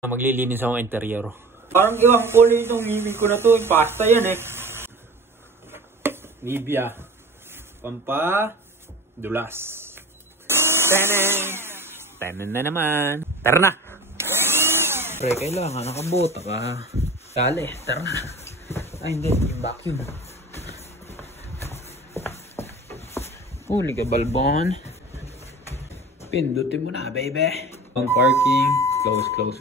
Maglilinis ako ng interior. Parang iwang kulay itong bibig ko na to. Pasta yan eh. Nivea. Pampadulas. Tenen! Tenen na naman. Tara na! Pre, kailangan nakabuta ka. Dali, tara na. Ay, hindi. Yung vacuum. Huli ka, balbon. Pindutin mo na, baby. Ang parking. Close.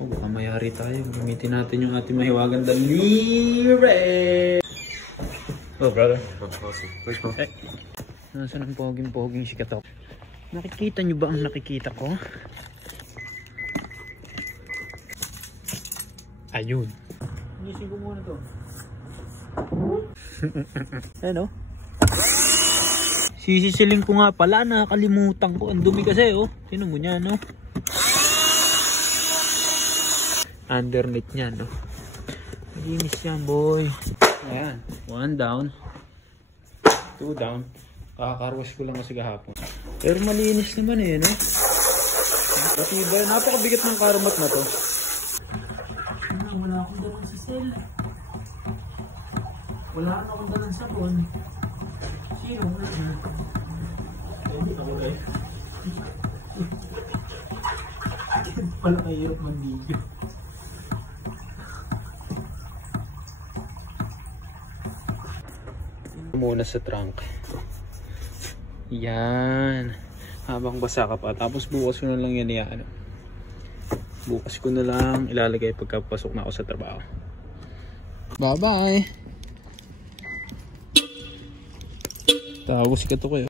Oh, baka mayari tayo. Gamitin natin yung ating mahiwagang daliri. Oh, brother. Eh, nasaan ang poging-poging si Katok? Nakikita nyo ba ang nakikita ko? Ayun. Inisip ko muna to. Ano? Sisisilin ko nga pala. Nakakalimutan ko. Ang dumi kasi, oh. Tinan mo niya, no? Underneath niya, no? Linis yan, boy. Ayan. 1 down. 2 down. Kakakarwas ko lang kasi kahapon. Pero malinis naman eh, no? Napakabigat ng karamat na to. Wala akong dalang sa cell. Wala akong dalang sabon. Sino? Hindi ako eh. Pala kahirap mag-video. Muna sa trunk. Yan. Habang basa ka pa. Tapos bukas ko na lang yan yan. Bukas ko na lang ilalagay pagkapasok na ako sa trabaho. Bye bye. Tawag si Katok eh.